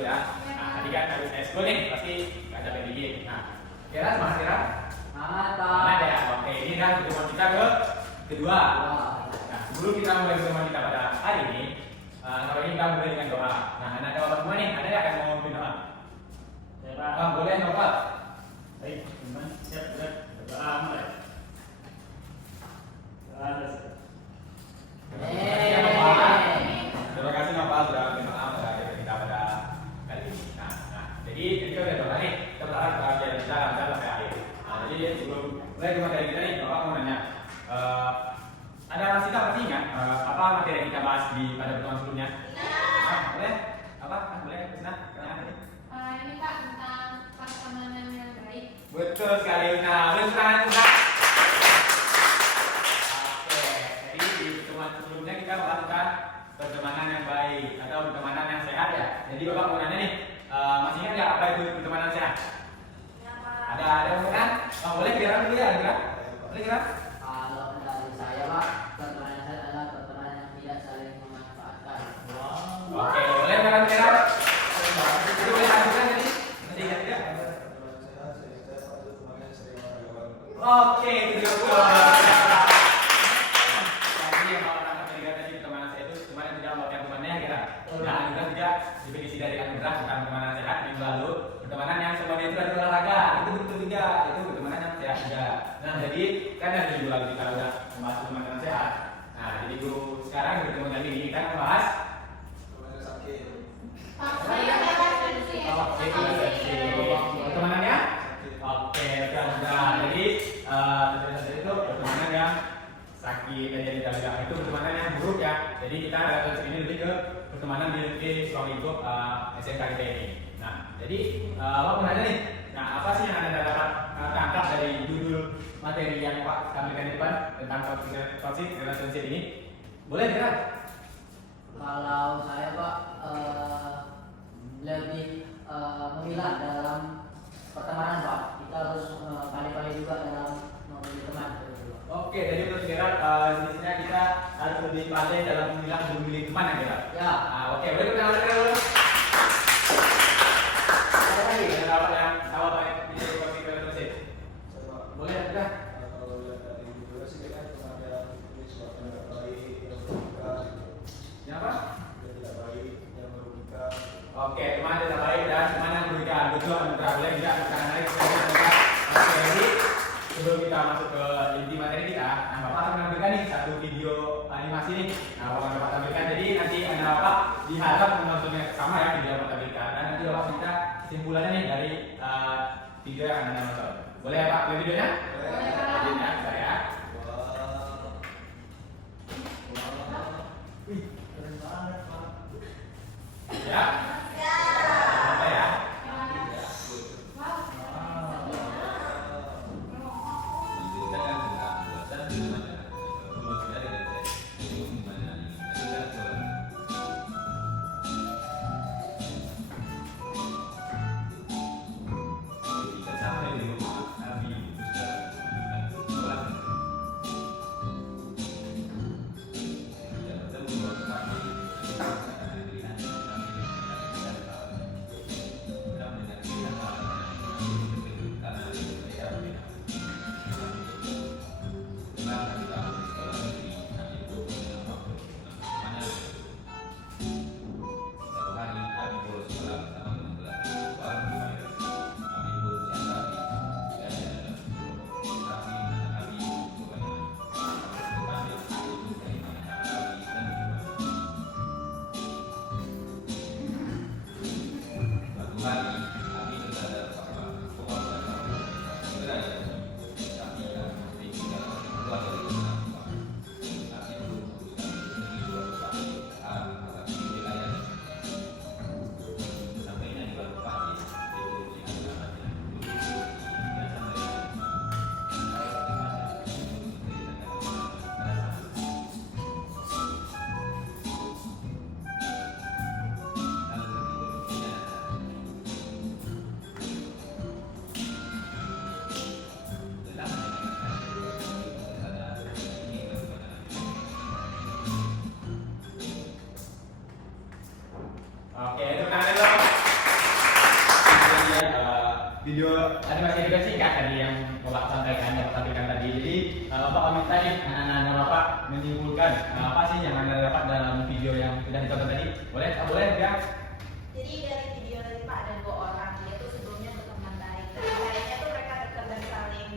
dulu ya. Nah, tadi kan habis eskul nih, pasti nggak capek dikit. Nah, kira semangat kira? Semangat ya. Oke, ini kan pertemuan kita kedua. Nah, sebelum kita mulai pertemuan kita pada hari ini, kali ini kita mulai dengan doa. Nah, ada bapak semua nih, ada yang akan mau memimpin doa? Boleh bapak. Baik, teman, siap berdoa mulai. Terima kasih Nopal sudah berdoa pada kita pada kali ini. Nah, jadi kita udah doa nih, kita berharap biar kita lancar sampai akhir. Nah, jadi sebelum mulai ke materi kita nih, bapak mau nanya, ada masih ingat apa materi yang kita bahas di pada pertemuan sebelumnya? Boleh? Apa? Boleh? Nah, Ini Pak tentang pertemanan yang baik. betul sekali. Nah, boleh tangan Kak. Oke, jadi di pertemuan sebelumnya kita bahas tentang pertemanan yang baik atau pertemanan yang sehat ya. Jadi bapak mau nanya nih, masih ingat nggak apa itu pertemanan sehat? Ada yang mau kan? Boleh kira dulu ya, kira? Boleh kira? Kalau dari saya Pak, pertemanan saya adalah pertemanan yang tidak saling memanfaatkan. Oke, boleh kan kira? Jadi boleh lanjutkan tadi? Nanti ingat tidak? Oke, itu betul. Jadi yang bapak tangkap dari kata tadi pertemanan sehat itu teman yang tidak melakukan temannya kira? Nah, juga tidak definisi dari Anugerah tentang pertemanan sehat minggu lalu. Pertemanan yang semuanya itu adalah olahraga, itu betul tidak? Itu pertemanan yang sehat juga. Nah, jadi kan dari minggu lalu kita udah membahas pertemanan sehat. Nah, jadi guru sekarang bertemu kali ini kita membahas pertemanannya. Oke, sudah. Jadi itu pertemanan yang sakit dan jadi tidak itu pertemanan yang buruk ya. Jadi kita akan ini lebih ke pertemanan di ruang lingkup SMK kita ini. Nah, jadi apa penanya nih? Nah, apa sih yang anda dapat tangkap dari judul materi yang Pak tampilkan di depan tentang toxic relationship ini? Boleh tidak? Kalau saya Pak lebih memilah dalam pertemanan Pak. Kita harus pandai-pandai juga dalam memilih teman. Oke, jadi menurut Kira jenisnya kita harus lebih pandai dalam memilih teman ya Kira? Ya. Oke, boleh kita lanjutkan dulu. Ada lagi ada apa yang tahu apa yang bisa toxic relationship? Boleh kita? Yang apa? Oke, teman tidak baik dan teman yang merugikan. Betul, Anugerah. Boleh tidak? Sekarang naik. Oke, jadi sebelum kita masuk ke inti materi kita, nah Bapak akan menampilkan nih satu video animasi nih. Nah, Bapak tampilkan. Jadi nanti Bapak diharap menontonnya sama ya video Bapak tampilkan. Dan nanti Bapak minta kesimpulannya nih dari video yang Anda nonton. Boleh ya Pak? Boleh videonya? Boleh, Pak. Videonya, bentar ya. Wih, keren banget Pak. Ya. Apa ya? Oke, itu kan dulu. video animasi juga singkat tadi yang Bapak sampaikan, yang sampaikan tadi. Jadi Bapak minta nih anak-anak Bapak menyimpulkan apa sih yang Anda dapat dalam video yang sudah ditonton tadi. Boleh? Boleh ya? Jadi dari video dari Pak ada 2 orang, dia tuh sebelumnya berteman baik. Tapi kayaknya tuh mereka dekat dan saling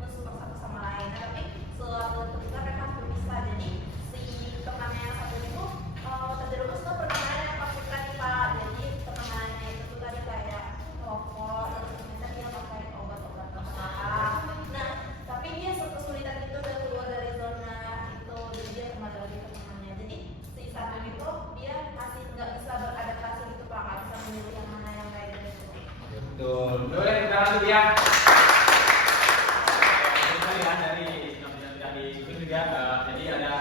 mensupport satu sama lain. Tapi suatu ketika mereka berpisah. Jadi si temannya yang satu itu terjerumus ke pertemanan yang toksik tadi Pak. Jadi pertemanannya itu tuh tadi kayak rokok, terus ternyata dia pakai obat-obat pengarah. Nah, tapi dia kesulitan itu udah keluar dari zona itu, jadi dia kembali lagi ke temannya. Jadi si satu itu dia masih nggak bisa beradaptasi gitu Pak, nggak bisa memilih yang mana yang baik dan itu. Betul. Boleh kita lanjut ya. Kalian dari yang diikut juga, jadi ada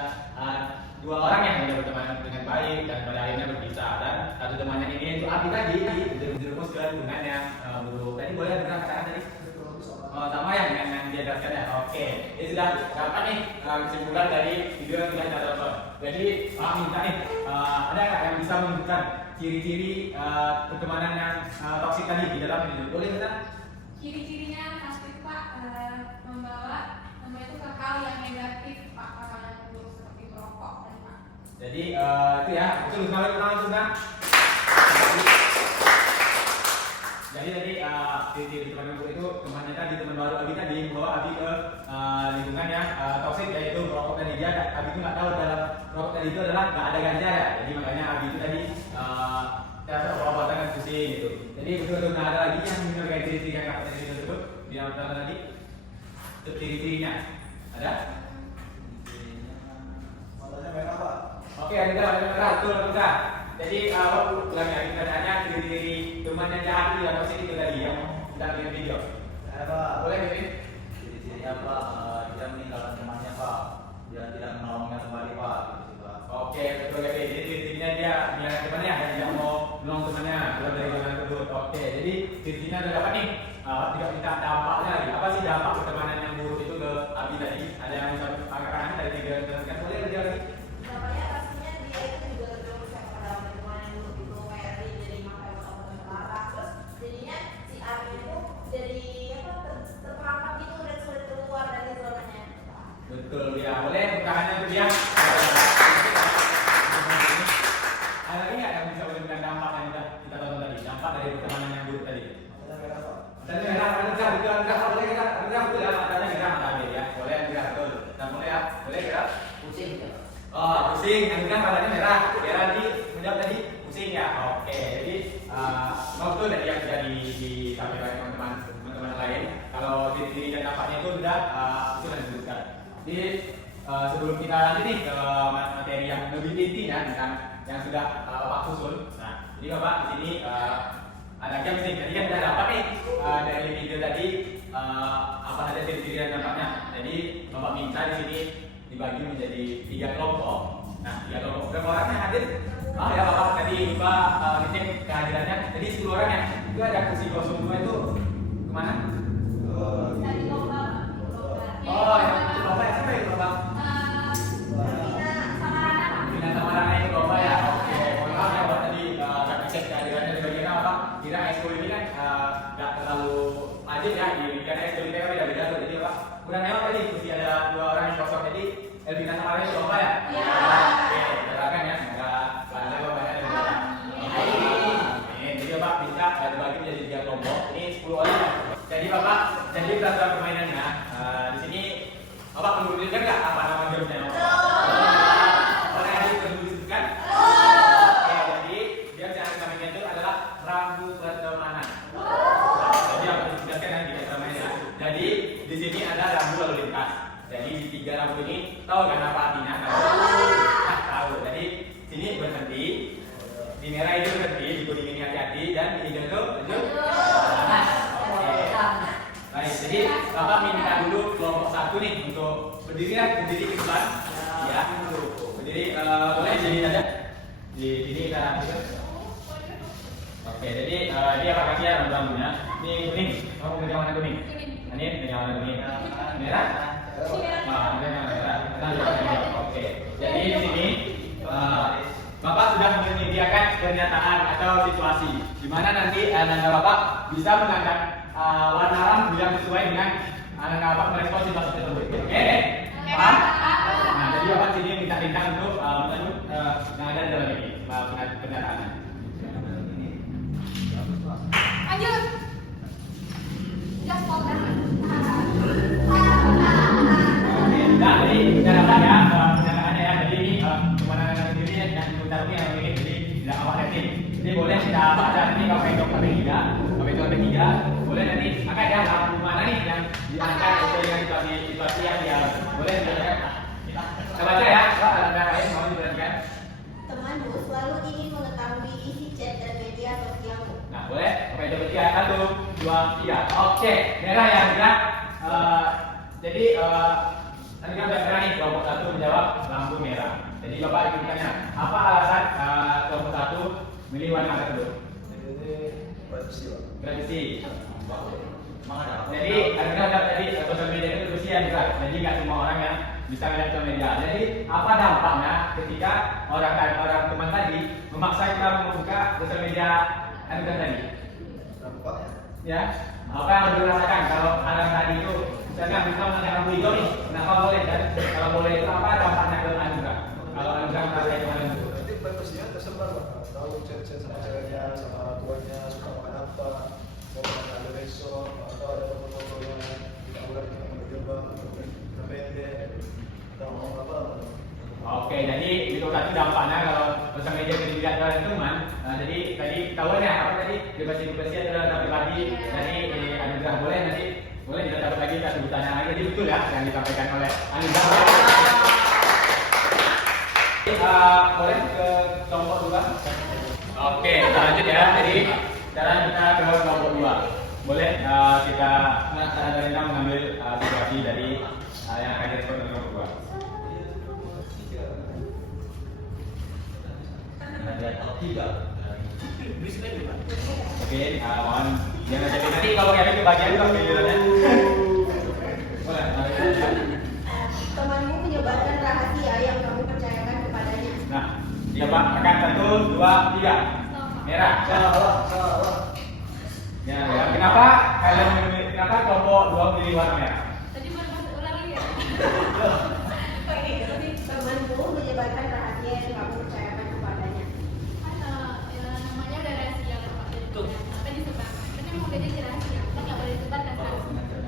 2 orang yang sudah berteman dengan baik dan pada akhirnya berpisah, dan satu temannya ini itu Abi tadi terjerumus ke hubungan yang buruk. Tadi boleh bilang katakan tadi? Sama yang dia jelaskan ya. Oke, ini sudah dapat nih kesimpulan dari video yang sudah kita tonton. Jadi Pak minta nih, ada nggak yang bisa menunjukkan ciri-ciri pertemanan yang toksik tadi di dalam video? Boleh kita? Ciri-cirinya pasti Pak membawa itu ke hal yang negatif Pak, pasangan buruk seperti merokok dan Pak. Jadi itu ya, betul sekali langsung kan? Jadi tadi di teman buruk itu temannya tadi, teman baru Abi tadi membawa Abi ke lingkungan yang toksik, yaitu merokok tadi. Dia Abi itu nggak tahu dalam merokok tadi itu adalah nggak ada ganja ya. Jadi makanya Abi itu tadi terasa pengobatan dan pusing gitu. Jadi betul-betul nggak ada lagi yang menunjukkan ciri-ciri yang kata tadi tersebut di dalam tadi. Itu ciri-cirinya ada? Matanya merah Pak. Oke, ada merah, betul betul. Jadi ulangi lagi pertanyaannya, ciri-ciri teman yang jahat itu yang toksik itu tadi yang kita lihat video. Pak. Boleh Kevin? Ciri-cirinya Pak, dia meninggalkan temannya Pak. Dia tidak menolongnya kembali Pak. Gitu, Pak. Oke, betul Kevin. Jadi ciri-cirinya dia meninggalkan temannya dan tidak mau menolong temannya keluar dari zaman tersebut. Oke, jadi ciri-cirinya sudah dapat nih. Tidak minta dampaknya lagi. Apa sih dampak pertemanan yang buruk itu ke Abi tadi? Ada yang bisa angkat dari tiga yang boleh dia lagi? Dampaknya pastinya dia itu juga terjerumus yang pada pertemuan yang buruk itu, kayak dia jadi makan obat terlarang, terus jadinya si Abi itu jadi terperangkap gitu dan sulit keluar dari zonanya. Betul ya. Boleh tangannya untuk dia. Ada lagi nggak yang bisa menunjukkan dampak yang sudah kita tonton tadi? Dampak dari pertemanan yang buruk tadi? Dan merah, boleh kita, betul ya, matanya merah, mata ya, boleh merah, betul. Dan boleh ya, boleh ya. Pusing ya. Oh, pusing, yang bilang matanya merah. Ya tadi menjawab tadi pusing ya. Oke, jadi betul tadi yang sudah disampaikan teman-teman lain. Kalau ciri-ciri dan dampaknya itu sudah disebutkan. Jadi sebelum kita lanjut nih ke materi yang lebih inti ya tentang yang sudah Bapak susun. Nah, jadi Bapak di sini ada jam sih, jadi kan sudah dapat nih dari video tadi apa saja ciri-ciri dan dampaknya. Jadi Bapak minta di sini dibagi menjadi 3 kelompok. Nah, 3 kelompok berapa orang yang hadir? Oh ya Bapak tadi lupa ngecek kehadirannya. Jadi 10 orang ya. Itu ada kursi 02 itu kemana? Tadi lomba. Oh, yang itu lomba ya, siapa itu Bapak? Bina sama Rana itu lomba ya. Oke, mohon maaf ya Bapak tadi nggak ngecek kehadirannya di bagian apa? Kira ekskul ini kan nggak terlalu wajib ya, karena ekskul ini kan beda-beda tuh. Jadi Bapak kurang nengok tadi, mesti ada 2 orang yang kosong. Jadi Elvina sama Rana itu lomba ya? Iya. Oke, doakan ya, semoga lancar lombanya dan juga. Jadi Bapak minta dibagi menjadi 3 kelompok. Ini 10 orang. Jadi Bapak, jadi peraturan permainannya di sini Bapak perlu dilihat nggak apa nama gamenya? Orang yang perlu disebutkan? Oke, jadi dia cara namanya itu adalah rambu pertemanan. Jadi apa yang dijelaskan nanti di permainannya. Jadi di sini ada rambu lalu lintas. Jadi di 3 rambu ini tahu kan apa artinya? Tahu. Jadi sini berhenti, di merah itu berhenti, di kuning ini hati-hati, dan di hijau itu lanjut. Baik, jadi Bapak minta dulu kelompok 1 nih untuk berdiri ke depan. Ya, berdiri boleh jadi aja. Di sini kita Oke, jadi ini apa kasih ya rambunya? Ini kuning, kamu pegang warna kuning. Ini pegang warna kuning. Merah? Nah, merah. Oke, jadi di sini Bapak sudah memilih menyediakan pernyataan atau situasi di mana nanti Anda Bapak bisa mengangkat warna lampu yang sesuai dengan Anda Bapak merespons situasi tersebut. Oke? Paham? Nah, jadi Bapak sini minta bintang untuk menurut yang ada di dalam ini pernyataannya. Lanjut. Gaspol kan? Nah, jadi pernyataannya ya, pernyataannya ya. Jadi ini kemenangan sendiri yang diputar ini yang ini jadi tidak awal nanti. Jadi boleh kita baca nanti kalau itu ketiga, boleh nanti maka ada lampu mana nih yang diangkat sesuai dengan situasi yang dia boleh dijelaskan. Kita baca ya, Pak, ada yang lain mau dijelaskan? Temanmu selalu ingin mengetahui isi chat dan media sosialmu. Nah, boleh. Oke, coba 3, 1, 2, 3. Oke, merah ya, sudah. Jadi tadi kan udah merah nih, kelompok 1 menjawab lampu merah. Jadi Bapak ingin tanya, apa alasan kelompok 1 milih warna tersebut? Privacy. Jadi karena tadi sosial media itu bersih juga. Jadi nggak semua orang yang bisa melihat sosial media. Jadi apa dampaknya ketika orang teman tadi memaksa kita membuka sosial media Anda tadi? Ya, apa yang harus dirasakan kalau orang tadi itu misalkan kita menggunakan lampu hijau nih, kenapa boleh dan kalau boleh itu apa dampaknya ke Anda? Kalau Anda merasa itu mana? Nanti bagusnya tersebar Pak. Tahu chat-chat sama ceweknya, sama orang tuanya, suka makan apa, mau makan ada besok, atau ada foto-foto yang kita udah kita berjebak, kita pendek, kita mau apa. Oke, jadi itu tadi dampaknya kalau sosial media dilihat oleh teman. Jadi tadi tahunya apa tadi privasi adalah data pribadi. Jadi Anda boleh nanti boleh kita dapat lagi kita sebutannya lagi. Jadi betul ya yang disampaikan oleh Anda. Boleh ke kelompok 2. Oke, kita lanjut ya. Jadi sekarang kita ke kelompok 2. Boleh kita mengambil situasi dari yang akan direspon oleh kelompok 2. Oke, mohon jangan jadi nanti kalau yang itu bagian kok videonya. Boleh. Temanmu menyebarkan rahasia yang kamu percayakan kepadanya. Nah, ya Pak, tekan 1, 2, 3. Merah. Salah. Ya, kenapa kelompok 2 pilih warna merah? Tadi baru masuk ulang lagi ya? Oke, jadi temanmu menyebarkan rahasia yang kamu percayakan kepadanya. Namanya udah rahasia kan Pak. Apa disebarkan? Kan memang udah jadi rahasia. Kan nggak boleh disebarkan kan?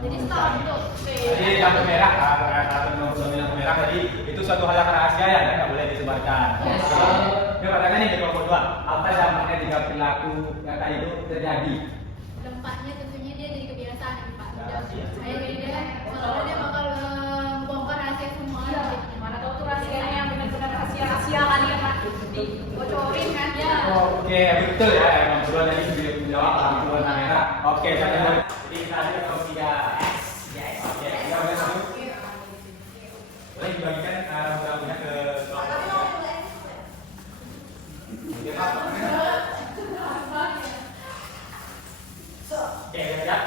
Jadi stop tuh. Jadi lampu merah, lampu merah tadi itu suatu hal yang rahasia ya, nggak boleh disebarkan. Ini pertanyaan nih di kelompok 2, apa dampaknya jika perilaku yang tadi itu terjadi? Dampaknya tentunya dia jadi kebiasaan nih Pak. Saya jadi dia kan, soalnya dia bakal bongkar rahasia semua. Mana tahu tuh rahasianya yang benar-benar rahasia kali ya Pak. Dibocorin kan ya. Oke, betul ya, yang kedua tadi sudah menjawab lampu warna merah. Oke, jadi kita lanjut ke kelompok 3. Oke, ya boleh satu. Boleh dibagikan lampu-lampunya ke kelompok 3. Oke, Pak. Oke, siap.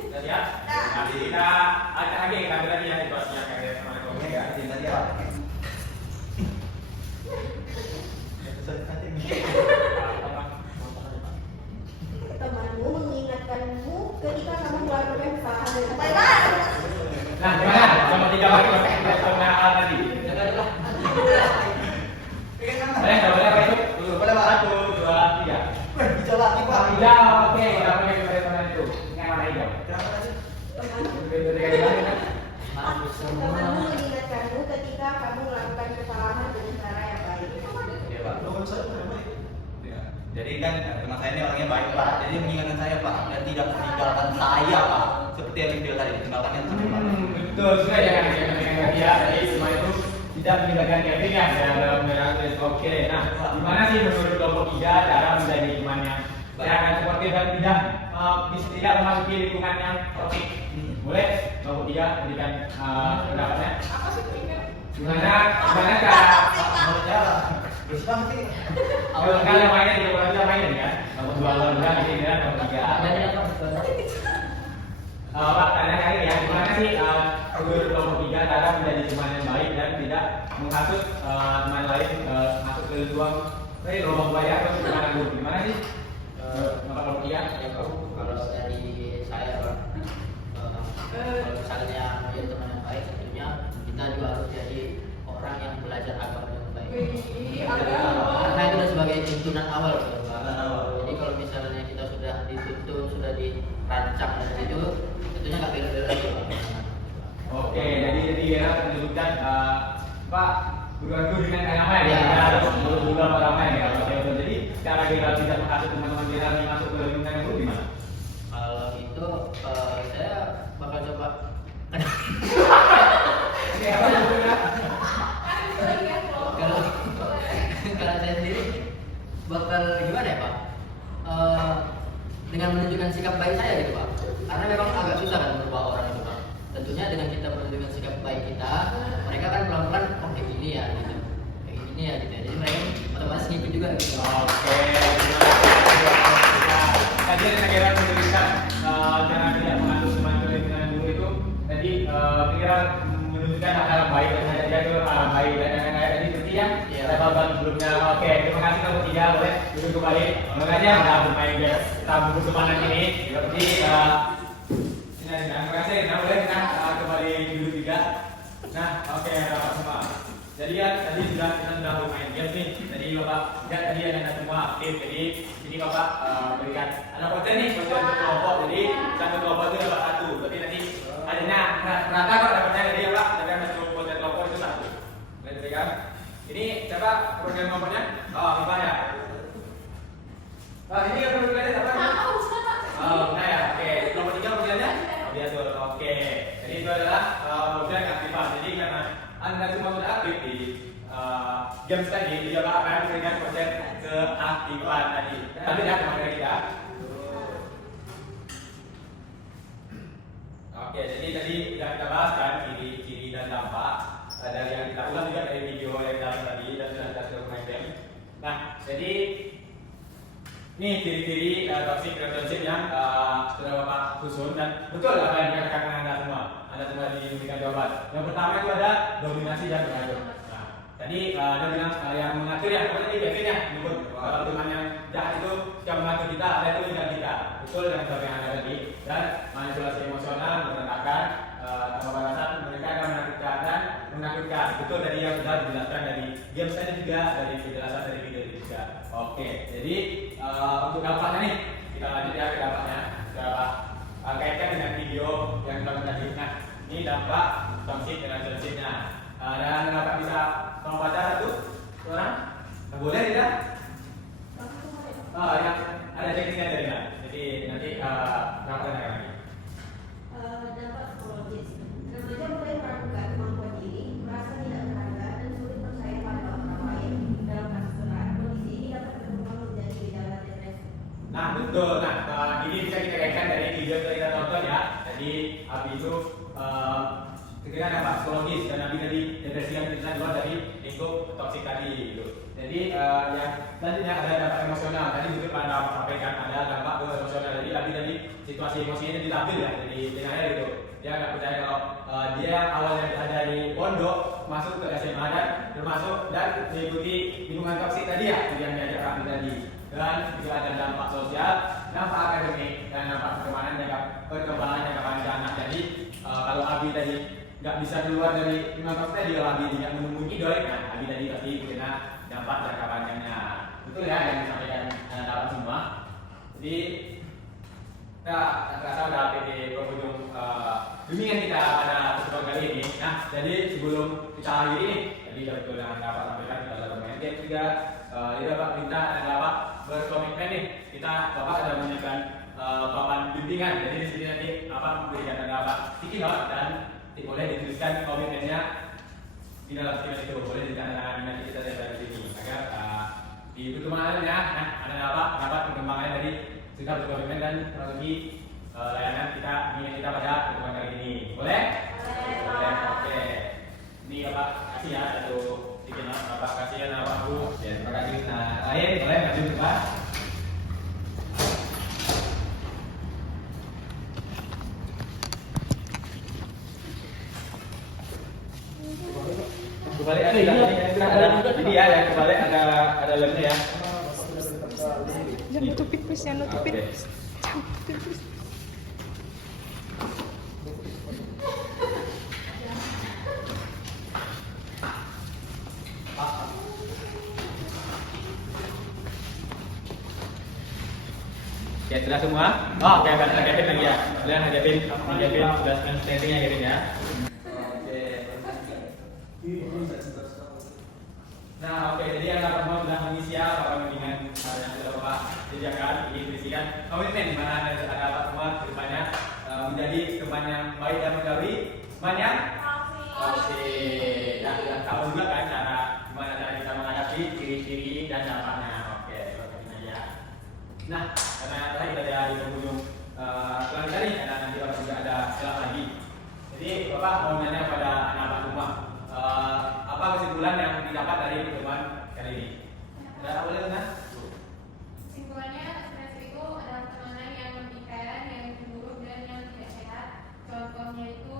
Sudah siap? Nanti kita acak lagi, kita ambil lagi yang situasinya kayak sama kelompok 3. Tadi ya. Temanmu mengingatkanmu ketika kamu melakukan kesalahan dengan baik. Nah, gimana? Kelompok 3 lagi pakai pertanyaan tadi. Boleh, boleh apa itu? Boleh, Pak. 1, 2, 3. Hijau lagi Pak. Hijau, oke, kita pakai pertanyaan itu. Yang mana hijau? Temanmu mengingatkanmu ketika kamu melakukan kesalahan dengan cara yang baik. Iya Pak. Lo kan saya punya baik. Ya. Jadi kan teman saya ini orangnya baik Pak. Jadi mengingatkan saya Pak dan tidak meninggalkan saya Pak. Seperti yang video tadi ditinggalkannya sampai Pak. Betul, sudah jangan dengan dia. Jadi semua itu tidak meninggalkan Kevin ya dalam merakit. Oke, nah gimana sih menurut kelompok 3 cara menjadi teman yang akan seperti dan tidak memasuki lingkungan yang toksik? Boleh kelompok 3 berikan pendapatnya? Apa sih Gimana cara Bersama sih. kalau kalian mainnya di kelompok 3 mainin kan? Kelompok 2 di sini kan kelompok 3. Ada apa? Pak, tanya kali ya, gimana sih menurut kelompok 3 cara menjadi teman yang baik dan tidak menghasut teman lain masuk ke ruang lubang buaya atau gimana dulu? Gimana sih? Kalau iya, Ya, kalau dari saya Pak, kalau misalnya menjadi teman yang baik, tentunya kita juga harus jadi orang yang belajar agama yang baik. Karena itu sebagai tuntunan awal, Pak. Jadi kalau misalnya kita sudah dituntun, sudah dirancang dari itu, tentunya nggak beda-beda lagi, Pak. oke, jadi ya menyebutkan Pak bergaul dengan ramai Ya. ya, bergaul ramai ya. Oke, jadi cara kita tidak mengatur teman-teman kita masuk ke lingkungan itu gimana? Kalau itu saya bakal coba. Ini apa sebetulnya? Kalau kalau saya sendiri bakal gimana ya Pak? Dengan menunjukkan sikap baik saya gitu Pak. Karena memang agak susah kan merubah orang itu Pak. Tentunya dengan kita menunjukkan sikap baik kita, mereka kan pelan-pelan oh kayak gini ya gitu, kayak gini ya gitu. Jadi mereka otomatis ngikut juga gitu. Oke, tadi ada kira memberikan cara tidak mengatur teman ke lingkungan guru itu tadi kira menunjukkan hal baik dan dia itu hal baik dan kayak tadi seperti yang saya tonton sebelumnya. Oke, terima kasih kamu tiga boleh duduk kembali. Semoga aja udah bermain game tamu pertemanan ini. Seperti terima kasih. Nah boleh kita kembali duduk tiga. Nah oke Bapak semua. Jadi ya tadi kita sudah bermain game nih. Jadi Bapak lihat tadi ada semua aktif. Jadi ini Bapak berikan ada konten nih konten untuk kelompok. Jadi satu kelompok itu dapat satu. Berarti nanti adanya rata kok dapatnya jadi ya Pak. Tapi masuk konten kelompok itu satu. Boleh berikan. Ini siapa program kelompoknya? Oh Bapak ya. Ini yang programnya siapa? Oh saya. Oke. Nomor 3 programnya? Biasa. Oke. Jadi itu adalah program aktifan. Jadi karena Anda semua sudah aktif di game tadi, dia akan memberikan konten keaktifan tadi. Tapi tidak kemana kita. Oke, jadi tadi sudah kita bahas kan ciri-ciri dan dampak dari yang kita ulas juga dari video yang kita tadi dan sudah kita dokumentasi. Nah, jadi ini ciri-ciri toxic relationship yang sudah Bapak susun dan betul apa yang dikatakan Anda semua. Anda semua diberikan jawaban. Yang pertama itu ada dominasi dan pengatur. Nah, tadi Anda bilang yang mengatur ya, pokoknya ini Kevin ya, menyebut kalau teman yang jahat itu yang mengatur kita, ada itu dengan kita. Betul yang seperti yang Anda tadi. Dan manipulasi emosional, mengatakan pembatasan mereka akan menakutkan dan menakutkan. Betul tadi yang sudah dijelaskan dari game tadi juga, dari penjelasan dari video itu juga. Oke, jadi untuk dampaknya nih, kita lanjut ya ke dampaknya. Kaitkan dengan video yang kita tadi. Nah, ini dampak toxic relationship-nya. Dan Bapak bisa tolong baca satu orang? Boleh tidak? Oh, yang ada ceknya dari mana? Jadi nanti Bapak tanya lagi. Dampak psikologis. Remaja mulai meragukan kemampuan diri, merasa tidak berharga dan sulit percaya pada orang lain. Dalam kasus berat, kondisi ini dapat berkembang menjadi gejala depresi. Nah betul, ini bisa kita kaitkan dari video yang kita tonton ya. Jadi Abi itu sekiranya dampak psikologis dan Abi tadi depresi yang kita keluar dari lingkup toksik tadi gitu. Jadi yang selanjutnya ada dampak emosional. Tadi juga pada sampaikan ada dampak ke emosional. Jadi Abi tadi situasi emosinya diambil ya, jadi dengannya gitu. Dia nggak percaya kalau dia awalnya berada di pondok masuk ke SMA dan termasuk dan mengikuti lingkungan toksik tadi ya yang diajak Abi tadi. Dan juga ada dampak sosial, dampak akademik, dan dampak perkembangan jangka panjang. Nah, jadi kalau Abi tadi nggak bisa keluar dari lingkungan toksik tadi, kalau Abi tidak menemui idol, nah Abi tadi pasti kena dampak jangka panjangnya. Betul ya yang disampaikan dapat semua. Jadi kita terasa udah di penghujung bimbingan kita pada kesempatan kali ini. Nah, jadi sebelum kita akhiri ini, jadi betul yang dapat sampaikan kita dalam main game juga. Ini Bapak minta dan Bapak berkomitmen nih. Bapak ada menyiapkan papan bimbingan. Jadi di sini nanti Bapak memberikan tanda Bapak sticky note dan boleh dituliskan komitmennya di dalam sticky itu. Boleh ditandatangani nanti kita tempel di sini agar di pertemuannya ada dapat perkembangannya dari kita berkomitmen dan strategi layanan kita ingin kita pada pertemuan kali ini. Boleh? Boleh. Oke. Ini Bapak kasih ya satu sticky note. Bapak kasih ya nama Bu. Ya, terima kasih. Nah, lain boleh maju ke depan. Kembali ada ini ya yang terbalik ada lemnya ya. Jangan nutupin please, jangan nutupin. Oke. Jangan nutupin please. Oke, sudah semua? Oh, oke, ada Kevin lagi ya. Sudah Kevin sudah standingnya Kevin ya. Nah, oke, jadi anda semua sudah mengisi apa bimbingan yang sudah Bapak sediakan, ini berisikan komitmen di mana ada Bapak semua ke depannya menjadi teman yang baik dan menggauli, teman yang positif. Nah, sudah tahu juga kan cara gimana cara kita menghadapi ciri-ciri dan dampaknya. Oke, seperti ini ya. Nah, karena tadi kita ada di penghujung selang tadi, karena nanti Bapak juga ada selang lagi. Jadi Bapak mau nanya pada anak-anak rumah, apa kesimpulan yang didapat dari pertemuan kali ini? Ada boleh kan? Kesimpulannya, stres itu adalah pertemanan yang memikirkan, yang buruk dan yang tidak sehat. Contohnya itu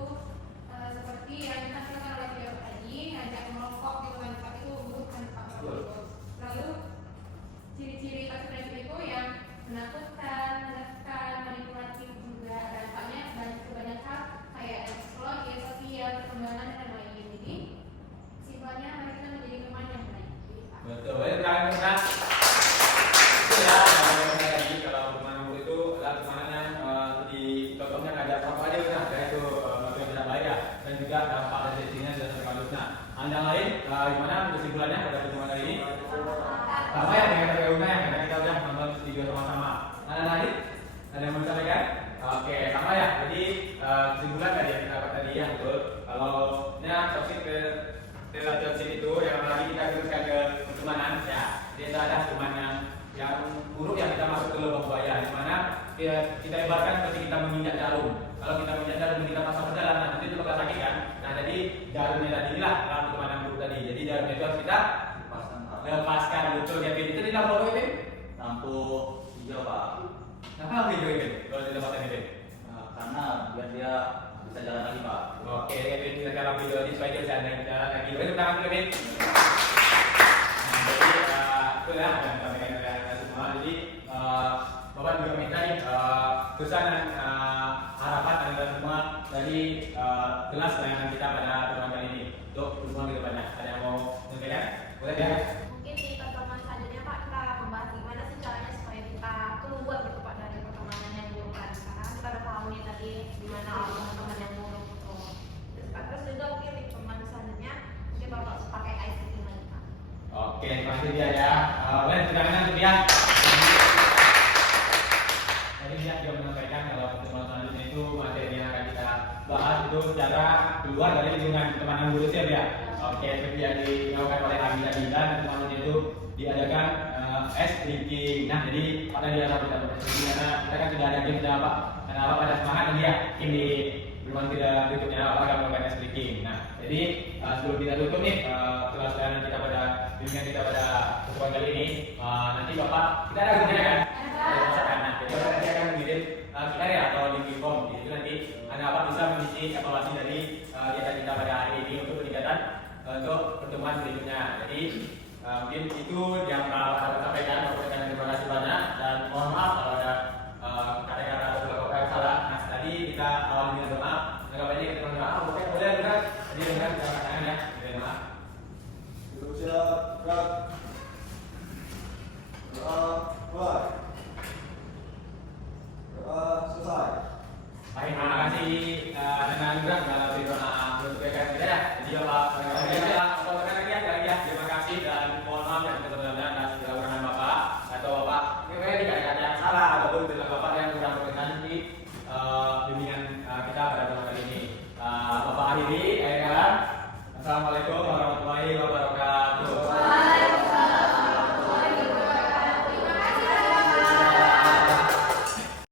seperti yang disampaikan oleh beliau tadi, ngajak merokok di luar tempat itu buruk dan tak bagus. Lalu ciri-ciri stres itu yang menakutkan, menekan, manipulatif juga. Dampaknya banyak hal kayak psikologi, sosial, perkembangan dan lain-lain. Jadi kesimpulannya mari kita menjadi teman yang baik. Betul, kan? Itu ya, tadi kalau pertemanan itu adalah pertemanan yang di contohnya ngajak merokok aja udah, itu yang tidak baik ya, dan juga dampak dan ciri-cirinya sudah terkandungnya. Anda lain, gimana kesimpulannya pada pertemuan kali ini? Sama ya dengan TPU-nya yang kita udah nonton video sama-sama. Anda lain, ada yang mau disampaikan? Oke, sama ya. Jadi kesimpulan tadi yang kita dapat tadi yang betul. Kalau toxic relationship itu yang lagi kita teruskan ke pertemanan ya. Dia ada teman yang buruk yang kita masuk ke lubang buaya, di mana kita ibaratkan seperti kita menginjak jarum. Kalau kita menginjak jarum kita pasang ke dalam, nanti itu bakal sakit kan. Nah jadi jarumnya tadi inilah dalam pertemanan buruk tadi. Jadi jarumnya itu harus kita lepaskan betul ya. Itu di lampu apa itu? Lampu hijau Pak. Kenapa lampu hijau itu? Kalau dilepaskan itu? Karena biar dia bisa jalan lagi Pak. Oke, Kevin kita cara video ini supaya dia bisa jalan lagi. Beri tangan Kevin. Nah, jadi itu ya yang sampaikan oleh anda semua. Jadi Bapak juga minta nih kesan dan harapan anda semua dari kelas layanan kita pada pertemuan kali ini untuk pertemuan ke depannya. Ada yang mau menyampaikan? Boleh ya? Mungkin di pertemuan selanjutnya Pak kita membahas gimana sih caranya supaya kita keluar gitu Pak dari pertemanan yang buruk kan. Karena kita udah tahu nih tadi gimana teman-teman yang buruk itu. Terus juga mungkin di pertemuan selanjutnya mungkin Bapak pakai ICT lagi Pak. Oke, terima kasih dia ya. Boleh silakan untuk dia. Tadi dia juga menyampaikan kalau pertemuan selanjutnya itu materi yang akan kita bahas itu secara keluar dari lingkungan pertemanan buruk ya. Oke, seperti yang dilakukan oleh Ami tadi dan pertemuan itu diadakan ice drinking. Nah, jadi pada dia sampai dapat karena kita kan sudah ada game sudah Pak. Karena Bapak ada semangat dan dia ini belum tidak berikutnya Bapak akan melakukan ice drinking. Nah, jadi sebelum kita tutup nih kelas layanan kita pada bimbingan kita pada pertemuan kali ini, nanti Bapak kita ada gurunya kan? Ada masakan. Nah, jadi Bapak nanti akan mengirim kriteria atau link form. Jadi nanti Bapak bisa mengisi evaluasi dari kegiatan kita pada hari ini untuk peningkatan untuk pertemuan berikutnya. Jadi mungkin itu yang Bapak